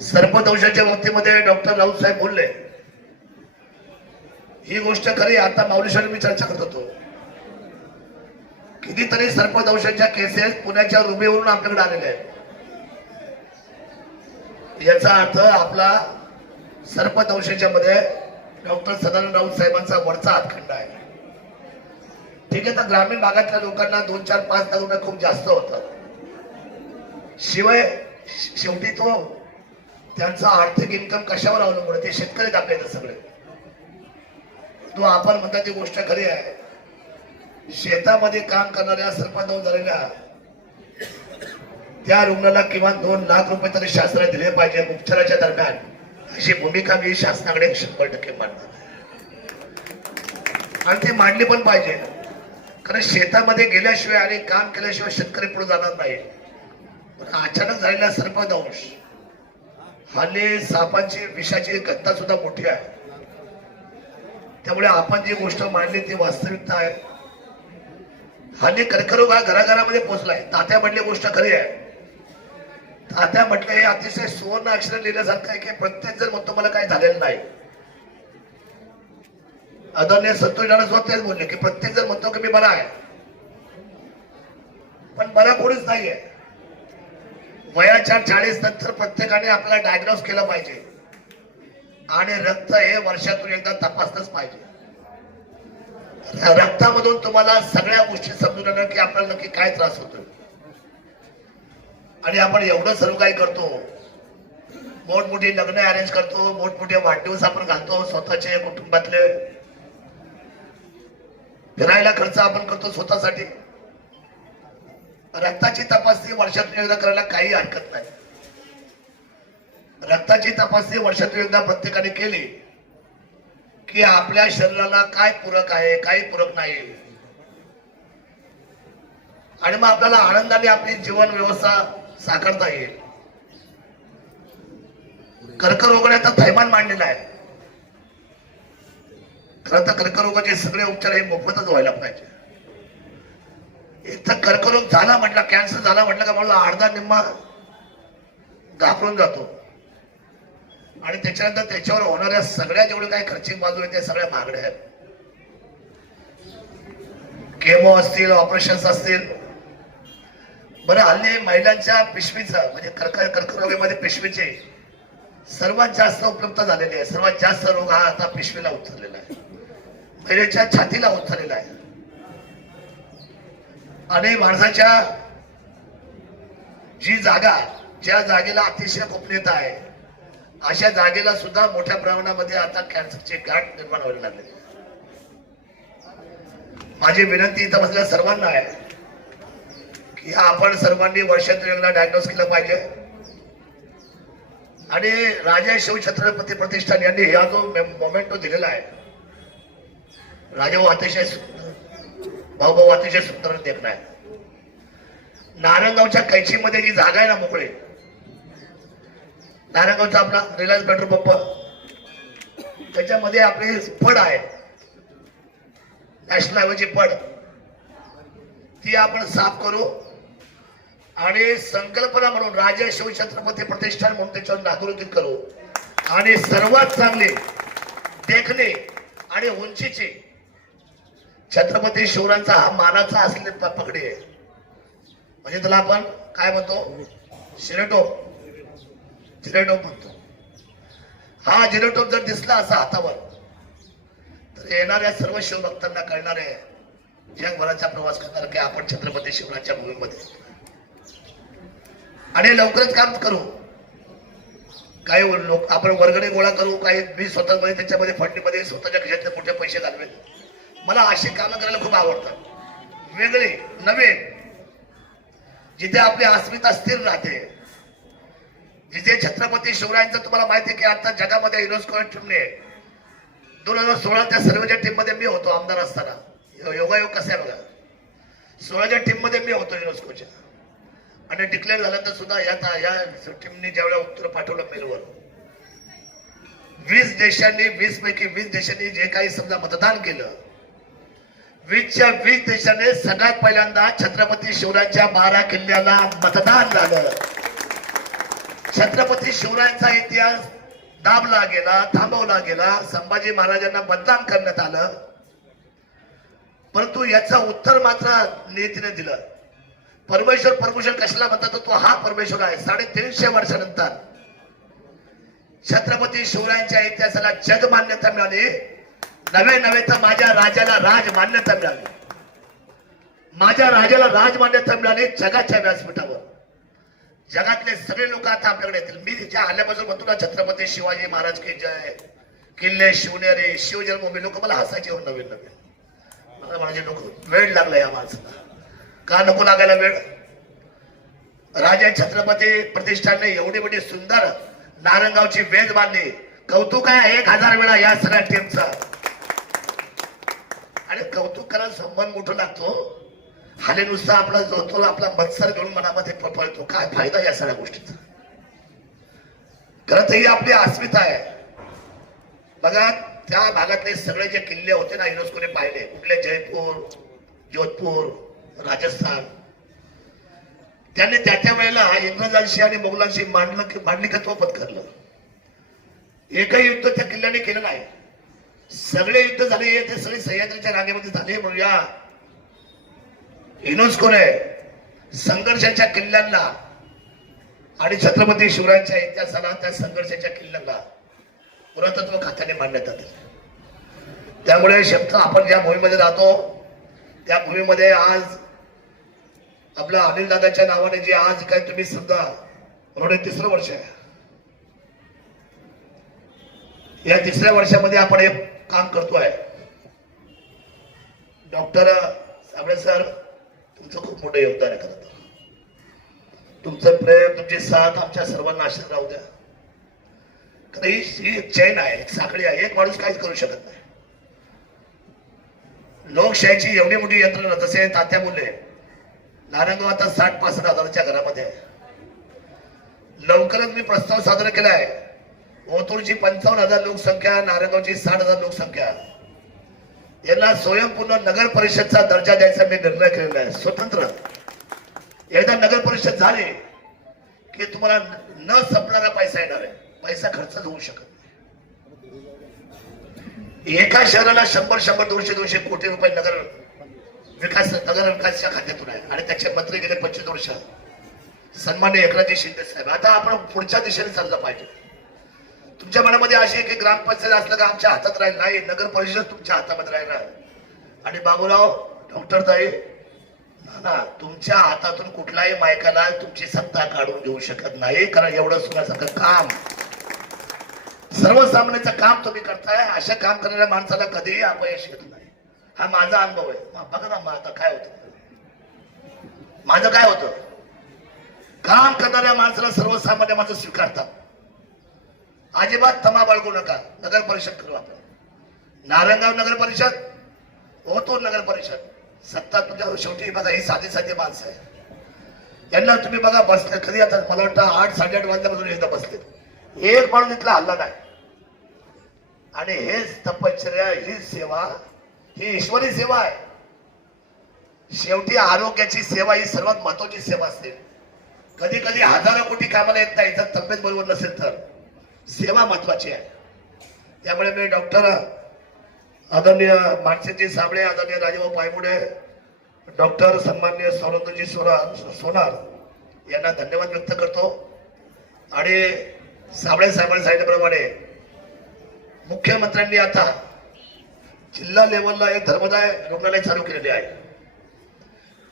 सर्पदंशाच्या बाबतीमध्ये डॉक्टर राऊत साहेब बोलले ही गोष्ट खरी आता माऊलीश्वर मी चर्चा करत होतो. कितीतरी सर्पदंशाच्या केसेस पुण्याच्या रुबीवरून आपल्याकडे आलेल्या आहेत. याचा अर्थ आपला सर्पदंशाच्या मध्ये डॉक्टर सदानंद राऊत साहेबांचा वरचा हातखंड आहे. ठीक आहे तर ग्रामीण भागातल्या लोकांना दोन चार पाच लाख खूप जास्त होतात शिवाय शेवटी तो त्यांचा आर्थिक इन्कम कशावर अवलंबून आहे? ते शेतकरी दाखवायचं सगळे. तो आपण म्हणता ती गोष्ट खरी आहे. शेतामध्ये काम करणाऱ्या सरपंच झालेल्या त्या रुग्णाला किमान दोन लाख रुपये तरी शासनाने दिले पाहिजे उपचाराच्या दरम्यान. अशी भूमिका मी शासनाकडे शंभर टक्के मांडणार आणि ती मांडली पण पाहिजे. कारण शेतामध्ये गेल्याशिवाय आणि काम केल्याशिवाय शेतकरी पुढे जाणार नाही. पण अचानक झालेला सर्पदंश हल्ली सापांची विषाची घटना सुद्धा मोठी आहे. त्यामुळे आपण जी गोष्ट मांडली ती वास्तविकता आहे. हल्ली कर्करोग हा घराघरामध्ये पोहोचलाय तात्या म्हटली गोष्ट खरी आहे. तात्या म्हटलं हे अतिशय सुवर्ण अक्षर लिहिल्यासारखं आहे की प्रत्येक जण म्हणतो मला काही झालेलं नाही. आदरणीय संतोष सुद्धा तेच बोलले की प्रत्येक जण म्हणतो की मी बरा आहे. पण बरा कोणीच नाहीये. वयाच्या चाळीस नंतर प्रत्येकाने आपला डायग्नोज केलं पाहिजे. आणि रक्त हे वर्षातून एकदा तपासलंच पाहिजे. रक्तामधून तुम्हाला सगळ्या गोष्टी समजून येणार की आपल्याला नक्की काय त्रास होतो आणि आपण एवढं सर्व काही करतो. मोठमोठी लग्न अरेंज करतो मोठमोठे वाढदिवस आपण घालतो स्वतःचे कुटुंबातले. फिरायला खर्च आपण करतो स्वतःसाठी. रक्ताची तपासणी वर्षातून एकदा करायला काही हरकत नाही. रक्ताची तपासणी वर्षातून एकदा प्रत्येकाने केली की आपल्या शरीराला काय पूरक आहे काय पूरक नाही. आणि मग आपल्याला आनंदाने आपली जीवन व्यवस्था साकारता येईल. कर्करोगाने आता थैमान मांडलेला आहे. खरं तर कर्करोगाचे सगळे उपचार हे मोफतच व्हायला पाहिजे. एक तर कर्करोग झाला म्हटला कॅन्सर झाला म्हटलं का मला अर्धा निम्मा घाबरून जातो. आणि त्याच्यानंतर त्याच्यावर होणाऱ्या सगळ्या जेवढे काही खर्चिक बाजू आहेत त्या सगळ्या महागड्या आहेत. केमो असतील ऑपरेशन्स असतील. बरं हल्ली महिलांच्या पिशवीचं म्हणजे कर्क कर्करोगामध्ये पिशवीचे सर्वात जास्त उपलब्ध झालेली आहे सर्वात जास्त रोग हा आता पिशवीला उतरलेला आहे. महिलेच्या छातीला उतरलेला आहे. आणि माणसाच्या जी जागा ज्या जागेला अतिशय गोपनीयता आहे अशा जागेला सुद्धा मोठ्या प्रमाणामध्ये आता कॅन्सरचे गाठ निर्माण व्हायला लागले. माझी विनंती इथं बसल्या सर्वांना आहे की आपण सर्वांनी वर्षातून एकदा डायग्नोस केलं पाहिजे. आणि राजा शिवछत्रपती प्रतिष्ठान यांनी हा जो मोमेंटो दिलेला आहे राजा हो अतिशय भाऊभाऊ अतिशय सुंदर देखणं आहे नारायणगावच्या कैचीमध्ये जी जागा आहे ना मोकळी नारायणगावचा आपला रिलायन्स पेट्रोल पंप त्याच्यामध्ये आपले फड आहे. नॅशनल हायवेची फड. ती आपण साफ करू आणि संकल्पना म्हणून राजा शिवछत्रपती प्रतिष्ठान म्हणून त्याच्यावर नागरिकीत करू. आणि सर्वात चांगले देखणे आणि उंचीचे छत्रपती शिवरायांचा हा मानाचा असलेली प- पगडी आहे. म्हणजे त्याला आपण काय म्हणतो? शिरेटोप जिरेटोप म्हणतो. हा जिरेटोप जर दिसला असा हातावर तर येणाऱ्या सर्व शिवभक्तांना कळणार आहे जगभराचा प्रवास करणार की आपण छत्रपती शिवरायांच्या भूमीमध्ये आणि लवकरच काम करू. काही लोक आपण वर्गणी गोळा करू काही मी स्वतःमध्ये त्याच्यामध्ये फंडीमध्ये स्वतःच्या खिशातले मोठे पैसे घालवेल मला अशी कामं करायला खूप आवडतात. वेगळे नवे. जिथे आपली अस्मिता स्थिर राहते. जिथे छत्रपती शिवरायांचं तुम्हाला माहिती आहे की आता जगामध्ये युनेस्को टीमने दोन हजार सोळाच्या सर्वेच्या टीममध्ये मी होतो आमदार असताना. योगायोग कसं आहे बघा? सोळाच्या टीममध्ये मी होतो युनेस्कोच्या आणि डिक्लेअर झाल्यानंतर सुद्धा या या टीमने ज्यावेळेला उत्तर पाठवलं मेलवर. वीस देशांनी वीस पैकी वीस देशांनी जे काही समजा मतदान केलं वीसच्या वीस देशाने सगळ्यात पहिल्यांदा छत्रपती शिवरायांच्या बारा किल्ल्याला मतदान झालं. छत्रपती शिवरायांचा इतिहास दाबला गेला थांबवला गेला संभाजी महाराजांना बदनाम करण्यात आलं. परंतु याचं उत्तर मात्र नेतीने दिलं. परमेश्वर परमेश्वर कशाला म्हणतात तो हा परमेश्वर आहे. साडेतीनशे वर्षानंतर छत्रपती शिवरायांच्या इतिहासाला जग मान्यता मिळाली. नवे नवे तर माझ्या राजाला राज मान्यता मिळाली माझ्या राजाला राज मान्यता मिळाली जगाच्या व्यासपीठावर. जगातले सगळे लोक आता आपल्याकडे येतील. मी ज्या आल्यापासून म्हणतो ना छत्रपती शिवाजी महाराज की जय किल्ले शिवनेरे शिवजन्मभूमी लोक मला हसायचे हो नवीन नवीन मला म्हणजे लोक वेळ लागला या माणसाला. का नको लागायला वेळ राजा छत्रपती प्रतिष्ठानने एवढी मोठी सुंदर नारंगावची वेद बांधली. कौतुक आहे एक हजार वेळा या सगळ्या टीमचा आणि कौतुक करायला संबंध मोठं लागतो. हाले नुसता आपला जो तो आपला मत्सर घेऊन मनामध्ये पळतो काय फायदा या सगळ्या गोष्टीचा? खरं तर ही आपली अस्मिता आहे. बघा त्या भागातले सगळे जे किल्ले होते ना युनेस्कोने पाहिले? कुठले? जयपूर जोधपूर राजस्थान. त्यांनी त्या त्या वेळेला इंग्रजांशी आणि मोगलांशी मांडलं की मांडलिकत्व पत्करलं एकही युद्ध त्या किल्ल्याने केलं नाही. सगळे युद्ध झाले ते सगळे सह्याद्रीच्या रांगेमध्ये झाले म्हणूया. युनेस्कोने संघर्षाच्या किल्ल्यांना आणि छत्रपती शिवरायांच्या इतिहासाला त्या संघर्षाच्या किल्ल्यांना पुरातत्व खात्याने मांडण्यात आले. त्यामुळे शब्द आपण ज्या भूमीमध्ये राहतो त्या भूमीमध्ये आज आपल्या अनिल दादाच्या नावाने जे आज काय तुम्ही सुद्धा रोडे तिसरं वर्ष आहे. या तिसऱ्या वर्षामध्ये आपण हे काम करतोय डॉक्टर साबळे सर तुमचं खूप मोठं योगदान आहे खरं तुमचं प्रेम तुमची साथ आमच्या सर्वांना आशीर्वाद राहू द्या. खरं ही एक चैन आहे एक साखळी आहे. एक माणूस काहीच करू शकत नाही. लोकशाहीची एवढी मोठी यंत्रणा जसे तात्या बोलले नारंगाव आता साठ पासष्ट हजाराच्या घरामध्ये आहे. लवकरच मी प्रस्ताव सादर आहे ओतूरची पंचावन्न हजार लोकसंख्या नारायणगावची साठ हजार लोकसंख्या. यांना स्वयंपूर्ण नगर परिषदचा दर्जा द्यायचा मी निर्णय केलेला आहे. स्वतंत्र. एकदा नगर परिषद झाले की तुम्हाला न संपणारा पैसा येणार आहे. पैसा खर्च होऊ शकत नाही. एका शहराला शंभर शंभर दोनशे दोनशे कोटी रुपये नगर विकास नगर विकासच्या खात्यातून आहे. आणि त्याचे मंत्री गेले पंचवीस वर्ष. सन्मान्य एकनाथजी शिंदे साहेब. आता आपण पुढच्या दिशेने चाललं पाहिजे. तुमच्या मनामध्ये अशी आहे की ग्रामपंचायत असलं का आमच्या हातात राहील? नाही नगर परिषद तुमच्या हातामध्ये राहणार आणि बाबूराव डॉक्टर ताई ना तुमच्या हातातून कुठलाही मायकाला तुमची सत्ता काढून घेऊ शकत नाही कारण एवढं सुनासारखं काम. सर्वसामान्याचं काम तुम्ही करताय अशा काम करणाऱ्या माणसाला कधीही अपयश येत नाही. हा माझा अनुभव आहे. बघा ना मग आता काय होतं. माझं काय होतं? काम करणाऱ्या माणसाला सर्वसामान्य माणसं स्वीकारतात. अजिबात तमा बाळगू नका. नगर परिषद करू आपण. नारंगाव नगर परिषद होतो नगर परिषद. सत्ता तुझ्या शेवटी बघा ही साधी साधी माणसं आहे यांना तुम्ही बघा बसले कधी आता मला वाटतं आठ साडेआठ वाजल्यापासून एकदा बसले एक माणूस इथला हल्ला नाही. आणि हेच तपश्चर्या ही सेवा ही ईश्वरी सेवा आहे. शेवटी आरोग्याची सेवा ही सर्वात महत्वाची सेवा असते. कधी कधी हजारो कोटी कामाला येत नाही. जर तब्येत बरोबर नसेल तर. सेवा महत्वाची आहे. त्यामुळे मी डॉक्टर आदरणीय मानसिंगजी साबळे आदरणीय राजेभाऊ पायमुडे डॉक्टर सन्मान्य सौरंदजी सोनार सोनार यांना धन्यवाद व्यक्त करतो. आणि साबळे साहेबांनी सांगितल्याप्रमाणे मुख्यमंत्र्यांनी आता जिल्हा लेवलला एक धर्मदाय रुग्णालय चालू केलेले आहे.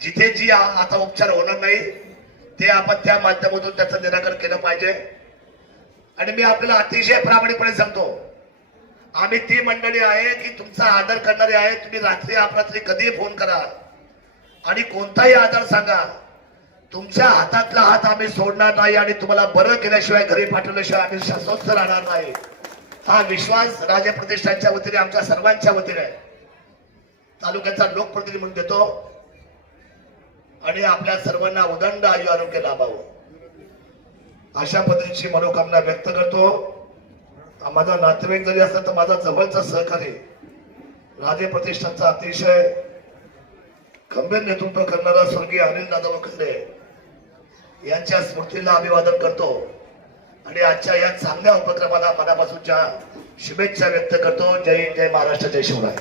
जिथे जी आता उपचार होणार नाही ते आपण त्या माध्यमातून त्याचं निराकरण केलं पाहिजे. आणि मी आपल्याला अतिशय प्रामाणिकपणे सांगतो आम्ही ती मंडळी आहे की तुमचा आदर करणारी आहे तुम्ही रात्री अपरात्री कधीही फोन करा. आणि कोणताही आधार सांगा तुमच्या हातातला हात आम्ही सोडणार नाही आणि तुम्हाला बरं केल्याशिवाय घरी पाठवल्याशिवाय आम्ही शास्वस्त राहणार नाही. हा विश्वास राजे प्रतिष्ठानच्या वतीने आमच्या सर्वांच्या वतीने आहे तालुक्याचा लोकप्रतिनिधी म्हणून देतो. आणि आपल्या सर्वांना उदंड आयु आरोग्य लाभावं. अशा पद्धतीची मनोकामना व्यक्त करतो. माझा नातेवाईक जरी असला तर माझा जवळचा सहकारी राजे प्रतिष्ठानचा अतिशय गंभीर नेतृत्व करणारा स्वर्गीय अनिल दादा वखंडे यांच्या स्मृतीला अभिवादन करतो आणि आजच्या या चांगल्या उपक्रमाला मनापासूनच्या शुभेच्छा व्यक्त करतो. जय हिंद जय महाराष्ट्र जय शिवराय.